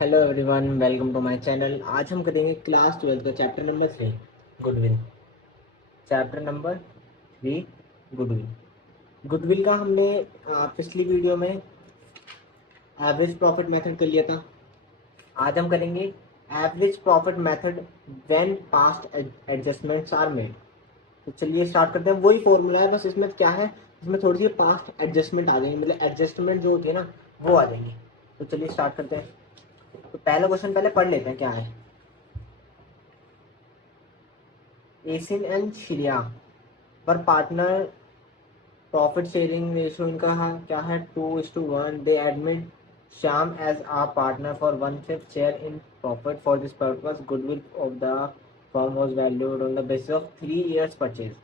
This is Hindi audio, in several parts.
Hello everyone, welcome to my channel. आज हम करेंगे क्लास 12 का chapter number 3 goodwill. Chapter number 3 goodwill. Goodwill का हमने पिछली वीडियो में एवरेज प्रॉफिट मेथड कर लिया था। आज हम करेंगे average profit method when past adjustments are made. तो चलिए स्टार्ट करते हैं। वही फॉर्मूला है, बस इसमें क्या है, इसमें थोड़ी सी पास्ट एडजस्टमेंट आ जाएंगी, मतलब एडजस्टमेंट जो होती है ना वो आ जाएंगी। तो चलिए स्टार्ट करते हैं। तो पहला क्वेश्चन पहले पढ़ लेते हैं क्या है। एसिन एंड श्रिया पर पार्टनर, प्रॉफिट शेयरिंग रेशियो इनका क्या है 2:1। They admit Shyam as a partner for 1/5 share in profit. For this purpose goodwill of the firm was valued on the basis of 3 years purchase.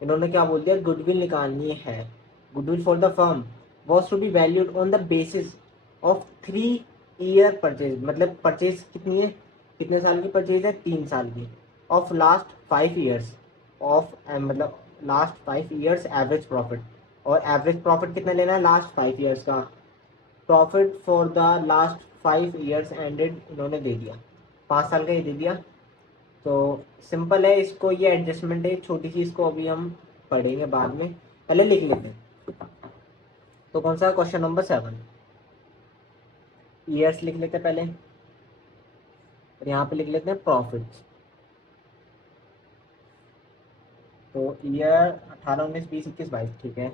इन्होंने क्या बोल दिया, गुडविल निकालनी है। Goodwill for the firm was to be valued on the basis of 3 year purchase, मतलब परचेज कितनी है, कितने साल की परचेज है, 3 साल की। ऑफ लास्ट 5 years ऑफ मतलब लास्ट 5 years एवरेज प्रॉफिट। और एवरेज प्रॉफिट कितना लेना है, लास्ट 5 years का। Profit for the last 5 years ended इन्होंने दे दिया, 5 साल का ही दे दिया। तो सिंपल है, इसको ये एडजस्टमेंट है छोटी सी, इसको अभी हम पढ़ेंगे बाद में, पहले लिख लेते हैं। तो कौन सा क्वेश्चन नंबर 7, ईयर्स लिख लेते हैं पहले, और यहाँ पे लिख लेते हैं प्रॉफिट। तो ईयर 18, 19, 20, 21, 22, ठीक है।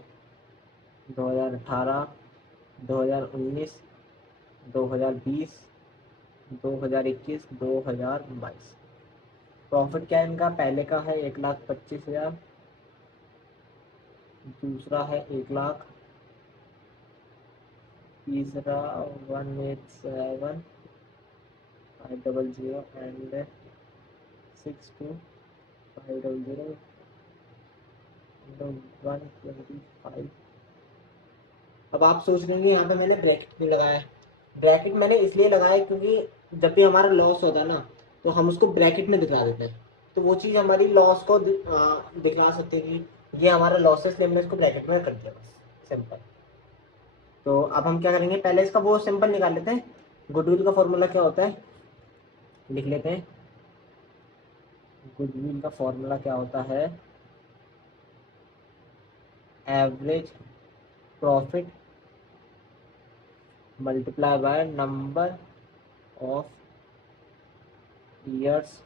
2018, 2019, 2020, 2021, 2022। प्रॉफिट क्या है इनका, पहले का है 1,25,000, दूसरा है 1,00,000, तीसरा 187, 500 एंड 62, 500, 125। अब आप सोच रहे हैं यहाँ पे मैंने ब्रैकेट क्यों लगाया है। ब्रैकेट मैंने इसलिए लगाया क्योंकि जब भी हमारा लॉस होता है ना, तो हम उसको ब्रैकेट में दिखा देते हैं, तो वो चीज़ हमारी लॉस को दिखा सकते हैं कि ये हमारा लॉस है, इसलिए हमने इसको ब्रैकेट में कर दिया, बस सिंपल। तो अब हम क्या करेंगे, पहले इसका वो सिंपल निकाल लेते हैं। गुडविल का फॉर्मूला क्या होता है, लिख लेते हैं। गुडविल का फॉर्मूला क्या होता है, average profit multiply by number of years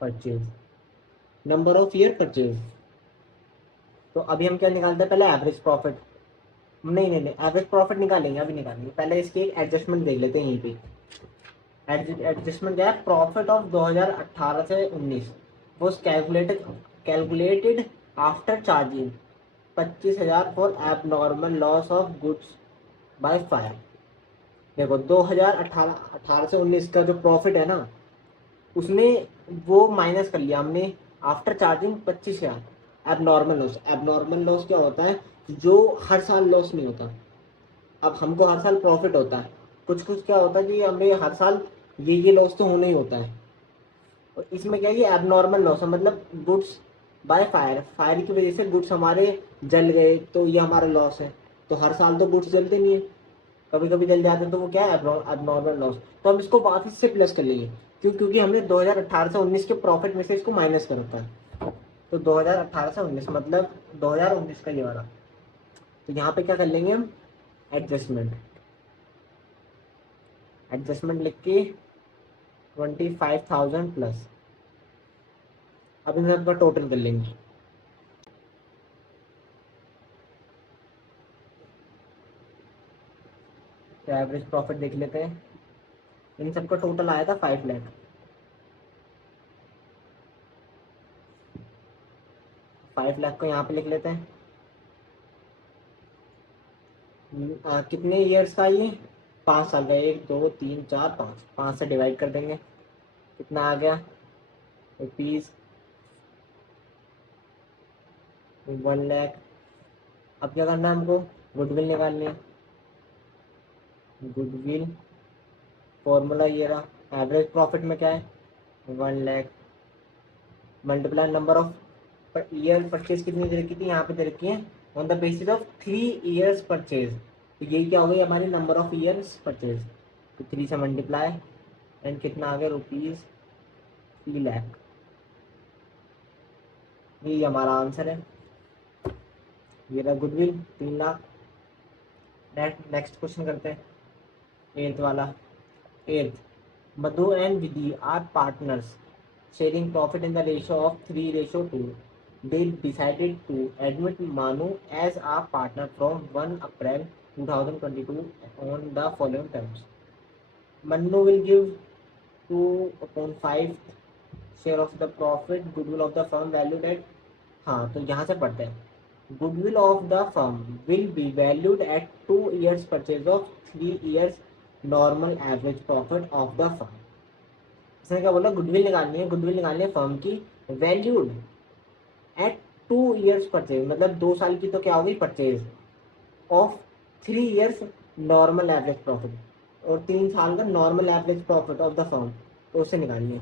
purchase, number of year purchase. तो अभी हम क्या निकालते हैं, पहले एवरेज प्रॉफिट। नहीं नहीं नहीं, एवरेज प्रॉफिट निकालेंगे, अभी निकालेंगे, पहले इसकी एक एडजस्टमेंट देख लेते हैं यहीं पे। एडजस्टमेंट क्या है, प्रॉफिट ऑफ 2018 से 19 was calculated after charging 25,000 for abnormal loss of goods by fire. देखो 2018 से 19 का जो प्रॉफिट है ना, उसने वो माइनस कर लिया हमने after charging 25,000। Abnormal loss, abnormal loss क्या होता है, जो हर साल लॉस नहीं होता। अब हमको हर साल प्रॉफिट होता है, कुछ कुछ क्या होता है कि हमें हर साल ये लॉस तो होना ही होता है। और इसमें क्या है, ये एबनॉर्मल लॉस है, मतलब गुड्स बाय फायर, फायर की वजह से गुड्स हमारे जल गए, तो ये हमारा लॉस है। तो हर साल तो गुड्स जलते नहीं है, कभी कभी जल जाते हैं, तो वो क्या है, एबनॉर्मल लॉस। तो हम इसको वापस से प्लस कर लेंगे, क्योंकि हमने 2018 से 19 के प्रॉफिट में से इसको माइनस कर रखा है। तो 2018 से 19 मतलब 2019 का ये वाला। तो यहाँ पे क्या कर लेंगे हम, एडजस्टमेंट, एडजस्टमेंट लिख के 25,000 प्लस। अब इन सबका टोटल कर लेंगे। तो एवरेज प्रॉफिट देख लेते हैं, इन सबका टोटल आया था 5 लाख। 5 लाख को यहाँ पे लिख लेते हैं। कितने ईयर्स का ये, 5 साल का, 1, 2, 3, 4, 5, 5 से डिवाइड कर देंगे, कितना आ गया, 1,00,000। अब क्या करना है हमको, गुडविल निकालनी है। गुडविल फॉर्मूला ये रहा, एवरेज प्रॉफिट में क्या है, 1,00,000 multiply number of year purchase, कितनी दे रखी थी यहाँ पे दे रखी है, on the basis of 3 years purchase. तो यही क्या हो गई हमारी नंबर ऑफ ईयर्स परचेज। तो 3 से मल्टीप्लाई एंड कितना आ गया ₹3,00,000। यही हमारा आंसर है। ये रहा गुडविल 3,00,000। नेक्स्ट क्वेश्चन करते हैं, एट्थ वाला। Eighth, Madhu and Vidhi are partners sharing profit in the ratio of 3:2. They decided to admit Manu as a partner from 1 April 2022 on the following terms. Manu will give 2/5 share of the profit, goodwill of the firm valued at, हाँ तो यहाँ से पढ़ते हैं, goodwill of the firm will be valued at 2 years purchase of 3 years normal average profit of the firm. इसने क्या बोला, गुडविल निकालनी है, गुडविल निकालनी है फर्म की वैल्यूड एट 2 ईयर्स परचेज, मतलब 2 साल की तो क्या होगी purchase of 3 years normal average profit, और 3 साल का normal average profit of the firm, तो उससे निकालनी है।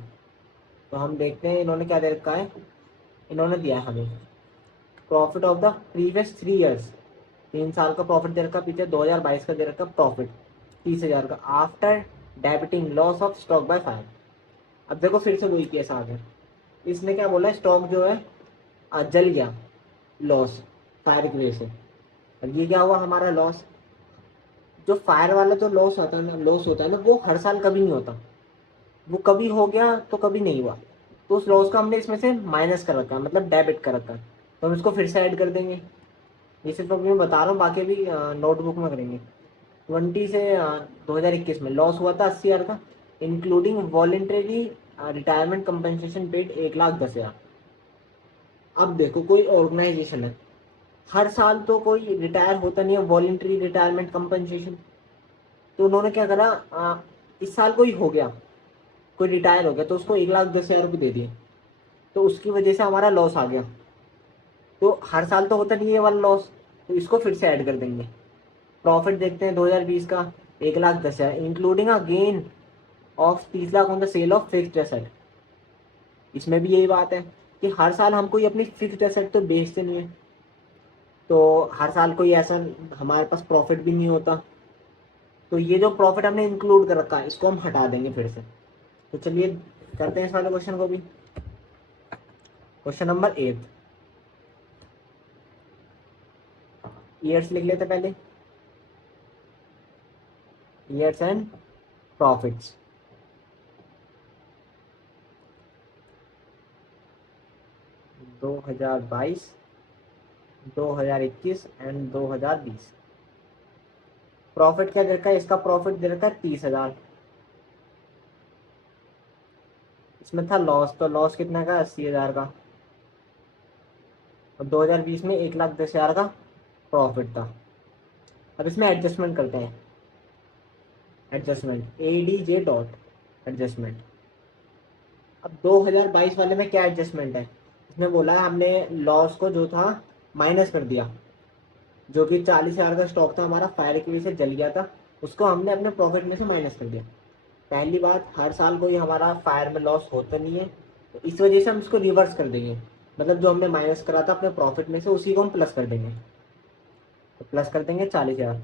तो हम देखते हैं इन्होंने क्या दे रखा है, इन्होंने दिया है हमें profit of the previous 3 years, 3 साल का प्रॉफिट दे रखा, पीछे 2022 का दे रखा प्रॉफिट 30,000 का, after debiting loss of stock by 5। अब देखो फिर से वही केस आ गया, इसने क्या बोला, स्टॉक जो है जल गया, लॉस फायर की वजह से। अब ये क्या हुआ हमारा लॉस, जो फायर वाला जो लॉस होता है ना, लॉस होता है ना, वो हर साल कभी नहीं होता, वो कभी हो गया तो कभी नहीं हुआ, तो उस लॉस का हमने इसमें से माइनस कर रखा है, मतलब डेबिट कर रखा है, तो हम इसको फिर से ऐड कर देंगे। ये सिर्फ अभी मैं बता रहा हूँ, बाकी भी नोटबुक में करेंगे। 20 से 2021 में लॉस हुआ था 80,000 का, including voluntary retirement compensation paid 1,10,000। अब देखो कोई ऑर्गेनाइजेशन है, हर साल तो कोई रिटायर होता नहीं है वॉलेंटरी रिटायरमेंट कंपनसेशन, तो उन्होंने क्या करा, इस साल कोई हो गया, कोई रिटायर हो गया, तो उसको 1,10,000 रुपये दे दिए, तो उसकी वजह से हमारा लॉस आ गया। तो हर साल तो होता नहीं है ये वाला लॉस, तो इसको फिर से ऐड कर देंगे। प्रॉफिट देखते हैं 2020 का 1,10,000, including a gain of 30 lakh on the sale of fixed asset. इसमें भी यही बात है कि हर साल हम कोई अपनी फिक्स्ड एसेट तो बेचते नहीं है, तो हर साल कोई ऐसा हमारे पास प्रॉफिट भी नहीं होता, तो ये जो प्रॉफिट हमने इंक्लूड कर रखा है इसको हम हटा देंगे फिर से। तो चलिए करते हैं इस वाले क्वेश्चन को भी। क्वेश्चन नंबर 8, ईयर्स लिख लेते पहले, ईयर्स एंड प्रॉफिट्स। दो 2021 एंड 2020। प्रॉफिट क्या दे रखा है, इसका प्रॉफिट दे रखा है 30,000, इसमें था लॉस, तो लॉस कितना का 80,000 का, और 2020 में 1,10,000 का प्रॉफिट था। अब इसमें एडजस्टमेंट करते हैं, एडजस्टमेंट ADJ डॉट एडजस्टमेंट। अब 2022 वाले में क्या एडजस्टमेंट है, इसमें बोला है हमने लॉस को जो था माइनस कर दिया, जो कि 40,000 का स्टॉक था हमारा, फायर की वजह से जल गया था, उसको हमने अपने प्रॉफिट में से माइनस कर दिया। पहली बात, हर साल कोई हमारा फायर में लॉस होता नहीं है, तो इस वजह से हम इसको रिवर्स कर देंगे, मतलब जो हमने माइनस करा था अपने प्रॉफिट में से उसी को हम प्लस कर देंगे, तो प्लस कर देंगे 40,000।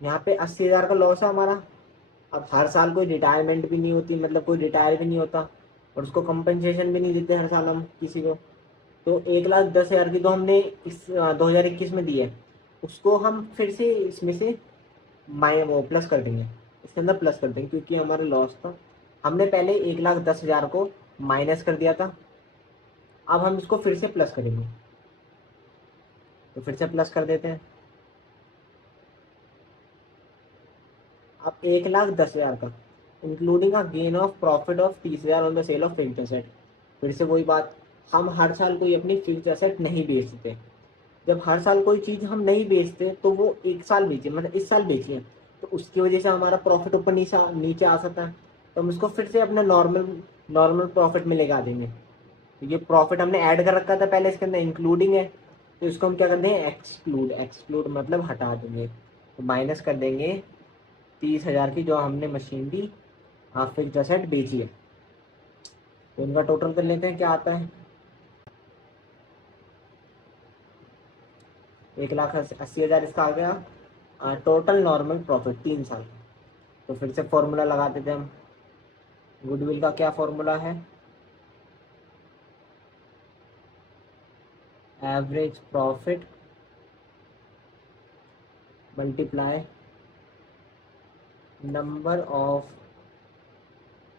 यहाँ पे 80,000 का लॉस है हमारा। अब हर साल कोई रिटायरमेंट भी नहीं होती, मतलब कोई रिटायर भी नहीं होता, और उसको कंपनसेशन भी नहीं देते हर साल हम किसी को, तो 1,10,000 की तो हमने इस 2021 में दी है, उसको हम फिर से इसमें से वो प्लस कर देंगे, इसके अंदर प्लस कर देंगे, क्योंकि हमारा लॉस था, हमने पहले 1,10,000 को माइनस कर दिया था, अब हम इसको फिर से प्लस करेंगे, तो फिर से प्लस कर देते हैं। अब 1,10,000 का including a gain of profit of 30,000 on the sale of fixed asset. फिर से वही बात, हम हर साल कोई अपनी फिक्स्ड एसेट नहीं बेचते, जब हर साल कोई चीज़ हम नहीं बेचते तो वो एक साल बेचे, मतलब इस साल बेची है, तो उसकी वजह से हमारा प्रॉफिट ऊपर नीचे नीचे आ सकता है, तो हम इसको फिर से अपने नॉर्मल नॉर्मल प्रॉफिट में लेके आ देंगे। तो ये प्रॉफिट हमने ऐड कर रखा था पहले, इसके अंदर इंक्लूडिंग है, तो इसको हम क्या कर देंगे, एक्सक्लूड, एक्सक्लूड मतलब हटा देंगे, तो माइनस कर देंगे 30,000 की जो हमने मशीन दी, हाँ फिक्स्ड एसेट बेची है, तो इनका टोटल कर लेते हैं क्या आता है। 1,80,000 इसका आ गया। टोटल नॉर्मल प्रॉफिट 3 साल। तो फिर से फॉर्मूला लगा देते हैं हम। गुडविल का क्या फॉर्मूला है? Average profit multiply number of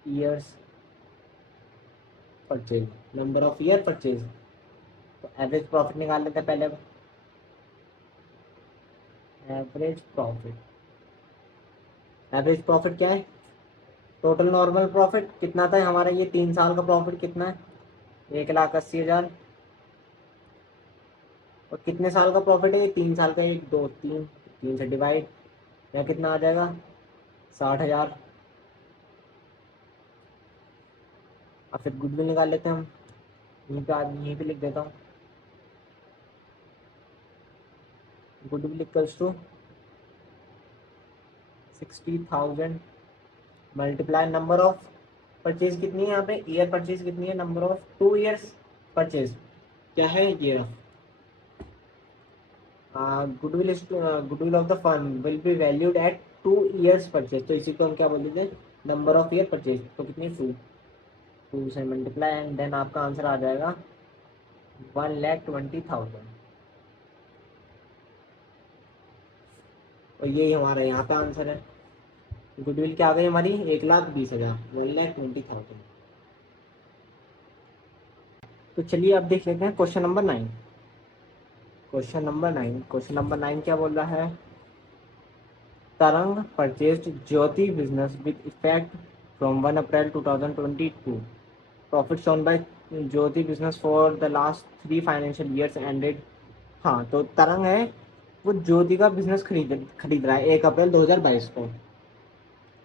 years purchase, number of year purchase. तो एवरेज प्रॉफिट निकाल लेते हैं पहले। एवरेज प्रॉफिट क्या है? टोटल नॉर्मल प्रॉफिट कितना था हमारा, ये 3 साल का प्रॉफिट कितना है? 1,80,000। और कितने साल का प्रॉफिट है ये? 3 साल का। 1, 2, 3, 3 से डिवाइड, या कितना आ जाएगा? 60,000। अब फिर गुडविल निकाल लेते हैं हम। यहीं पे लिख देता हूँ। Goodwill equals to 60,000 multiply number of purchase कितनी है यहाँ पे? ईयर परचेज कितनी है? नंबर ऑफ 2 ईयर्स परचेज क्या है ये? Goodwill of the firm will be valued at 2 years purchase. तो इसी को हम क्या बोल देते हैं? Number of year purchase. तो कितनी? 2 से मल्टीप्लाई एंड देन आपका आंसर आ जाएगा 1,20,000। और यही हमारा यहाँ पे आंसर है। गुडविल क्या आ गई हमारी? 1,20,000, 1,20,000। तो चलिए अब देख लेते हैं क्वेश्चन नंबर 9। क्वेश्चन नंबर 9 क्या बोल रहा है? तरंग purchased Jyoti business with effect from 1 April 2022। Profit shown by Jyoti business for the last 3 financial years ended. हाँ, तो तरंग है वो ज्योति का बिजनेस खरीद रहा है 1 अप्रैल 2022 को।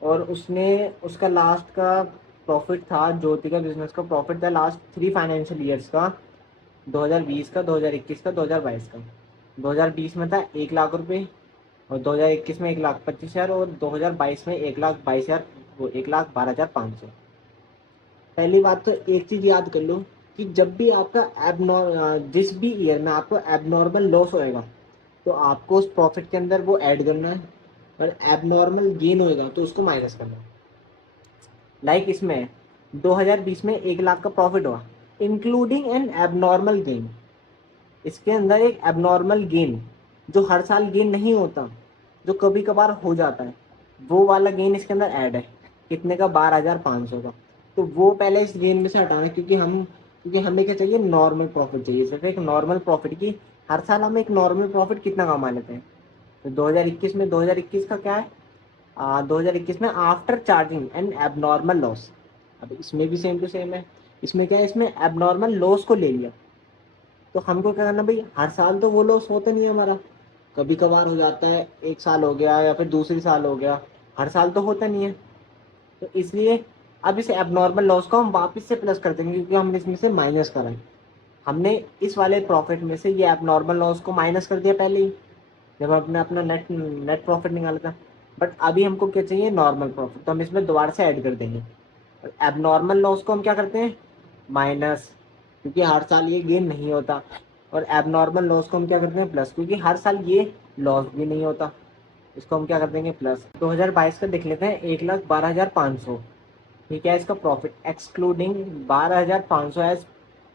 और उसने उसका लास्ट का प्रॉफिट था, ज्योति का बिजनेस का प्रॉफिट था लास्ट 3 फाइनेंशियल ईयर्स का, 2020 का, 2021 का, 2022 का। 2020 में था 1,00,000 रुपये, और 2021 में 1,25,000, और 2022 में 1,22,000, वो 1,12,500। पहली बात तो एक चीज याद कर लो कि जब भी आपका जिस भी ईयर में आपको एबनॉर्मल लॉस होएगा तो आपको उस प्रॉफिट के अंदर वो ऐड करना है, और एबनॉर्मल गेन होएगा तो उसको माइनस करना है। लाइक इसमें 2020 में 1,00,000 का प्रॉफिट हुआ इंक्लूडिंग एन एबनॉर्मल गेन। इसके अंदर एक एबनॉर्मल गेन जो हर साल गेन नहीं होता, जो कभी कभार हो जाता है, वो वाला गेन इसके अंदर ऐड है। कितने का? 12,500 का। तो वो पहले इस गेन में से हटाना है, क्योंकि हमें क्या चाहिए? नॉर्मल प्रॉफिट चाहिए। सिर्फ एक नॉर्मल प्रॉफिट की हर साल हम एक नॉर्मल प्रॉफिट कितना कमा लेते हैं। तो 2021 का क्या है? 2021 में after charging N abnormal loss. अब इसमें भी सेम टू सेम है। इसमें क्या है? इसमें एबनॉर्मल लॉस को ले लिया। तो हमको क्या करना भाई? हर साल तो वो लॉस होता नहीं है हमारा, कभी कभार हो जाता है, एक साल हो गया या फिर दूसरी साल हो गया, हर साल तो होता नहीं है। तो इसलिए अब इस एबनॉर्मल लॉस को हम वापस से प्लस कर देंगे, क्योंकि हमने इसमें से माइनस करा है। हमने इस वाले प्रॉफिट में से ये एबनॉर्मल लॉस को माइनस कर दिया पहले ही, जब हमने अपना नेट नेट प्रॉफिट निकाला था। बट अभी हमको क्या चाहिए? Normal profit. तो हम इसमें दोबारा से ऐड कर देंगे। और एबनॉर्मल लॉस को हम क्या करते हैं? माइनस, क्योंकि हर साल ये गेन नहीं होता। और एबनॉर्मल लॉस को हम क्या करते हैं? प्लस, क्योंकि हर साल ये लॉस भी नहीं होता। इसको हम क्या कर देंगे? प्लस। 2022 का देख लेते हैं, 1,12,500। ठीक है, इसका profit excluding 12,500 as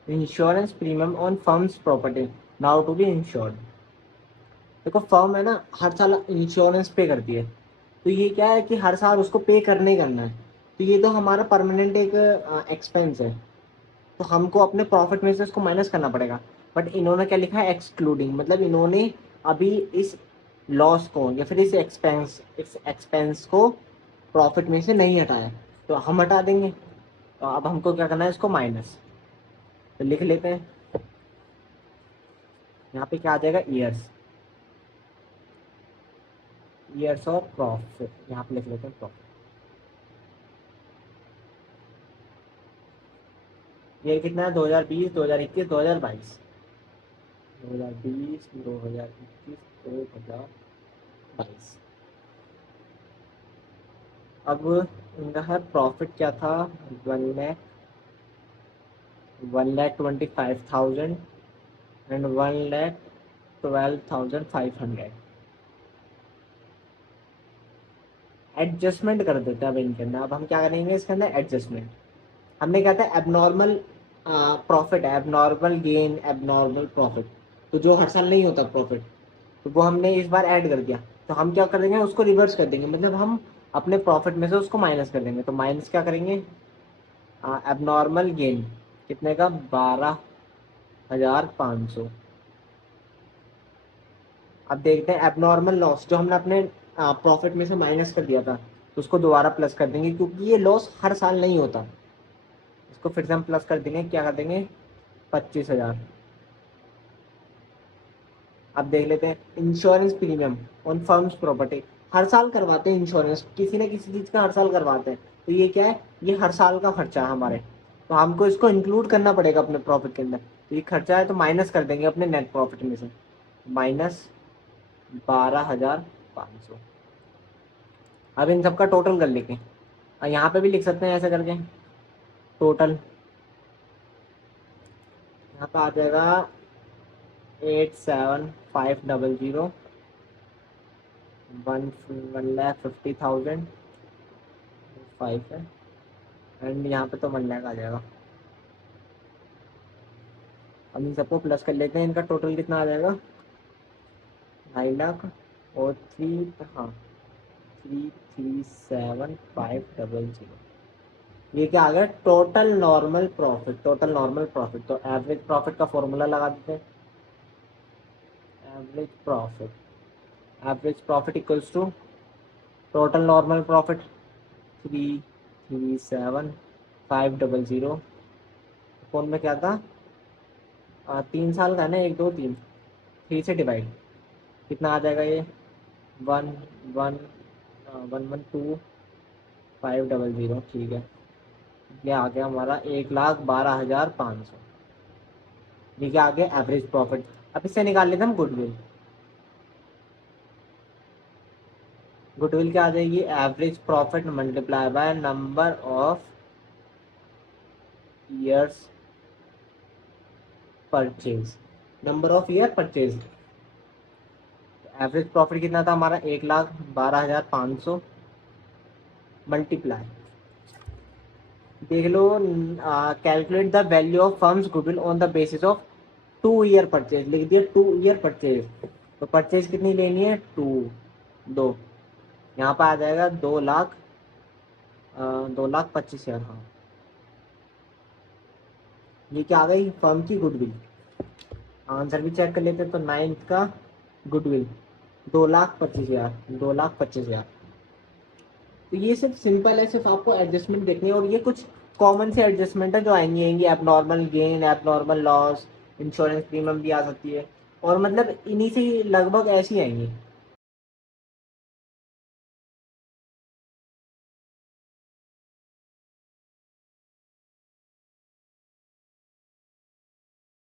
insurance premium on firm's property now to be insured. देखो, फर्म है ना, हर साल इंश्योरेंस पे करती है, तो ये क्या है कि हर साल उसको पे करने ही करना है। तो ये तो हमारा परमानेंट एक एक्सपेंस है, तो हमको अपने प्रॉफिट में से इसको माइनस करना पड़ेगा। बट इन्होंने क्या लिखा है? एक्सक्लूडिंग, मतलब इन्होंने अभी इस लॉस को या फिर इस एक्सपेंस को प्रॉफिट में से नहीं हटाया, तो हम हटा देंगे। तो अब हमको क्या करना है? इसको माइनस। तो लिख लेते हैं, यहाँ पे क्या आ जाएगा? Years of profit. यहाँ पे लिख लेते हैं प्रॉफिट। ये कितना है? 2020, 2021, 2022। 2020, 2021, 2022। अब इनका है प्रॉफिट क्या था? 1,25,000 एंड 1,20,000 12,500। एडजस्टमेंट कर देते हैं अब इनके अंदर। अब हम क्या करेंगे इसके अंदर एडजस्टमेंट। हमने क्या था एबनॉर्मल प्रॉफिट है, एबनॉर्मल गेन, एबनॉर्मल प्रॉफिट, तो जो हर साल नहीं होता प्रॉफिट, तो वो हमने इस बार ऐड कर दिया। तो हम क्या कर देंगे उसको रिवर्स कर देंगे, मतलब हम अपने प्रॉफिट में से उसको माइनस कर देंगे। तो माइनस क्या करेंगे, एबनॉर्मल गेन कितने का, 12,500। अब देखते हैं एबनॉर्मल लॉस जो हमने अपने प्रॉफिट में से माइनस कर दिया था, तो उसको दोबारा प्लस कर देंगे, क्योंकि ये लॉस हर साल नहीं होता। इसको फिर से हम प्लस कर देंगे, क्या कर देंगे, 25,000। अब देख लेते हैं insurance premium on firm's property. हर साल करवाते हैं इंश्योरेंस, किसी न किसी चीज़ का हर साल करवाते हैं। तो ये क्या है, ये हर साल का खर्चा है हमारे, तो हमको इसको इंक्लूड करना पड़ेगा अपने प्रॉफिट के अंदर। तो ये खर्चा है तो माइनस कर देंगे अपने नेट प्रॉफिट में से, माइनस 12,500। अब इन सबका टोटल कर लेंगे, और यहाँ पे भी लिख सकते हैं ऐसे करके टोटल। यहाँ पे आ जाएगा 87,500, 1,50,000 5 है, एंड यहाँ पे तो 1 लाख आ जाएगा। हम इन सबको प्लस कर लेते हैं, इनका टोटल कितना आ जाएगा, 2,00,000 और 3, हाँ 337,500। ये क्या आ गया, total normal profit. Total normal profit, तो एवरेज प्रॉफिट का फॉर्मूला लगा देते हैं। Average profit equals to total normal profit 337,500। कौन में क्या था, 3 साल का है ना, 1 2 3, 3 से डिवाइड, कितना आ जाएगा ये, 1,1,1,1,2,500। ठीक है, ये आ गया हमारा 1,12,500। ठीक है, आ गया एवरेज प्रॉफिट। अब इससे निकाल लेते हैं हम गुडविल। गुडविल क्या आ जाएगी, average profit multiply by number of years purchase, number of year purchase. Average profit कितना था हमारा, 1,12,500 मल्टीप्लाई, देख लो, calculate the value of firm's goodwill on the basis of 2 year purchase. लिख दिया 2 ईयर परचेज, तो परचेज कितनी लेनी है, 2। यहाँ पर आ जाएगा 2,00,000, 2,25,000। हाँ, ये क्या आ गई, फर्म की गुडविल। आंसर भी चेक कर लेते हैं, तो 9th का गुडविल 2,25,000, 2,25,000। तो ये सिर्फ सिंपल है, सिर्फ आपको एडजस्टमेंट देखनी है, और ये कुछ कॉमन से एडजस्टमेंट है जो आएंगी abnormal gain, abnormal loss, insurance premium भी आ सकती है, और मतलब इन्हीं से लगभग ऐसी आएंगी।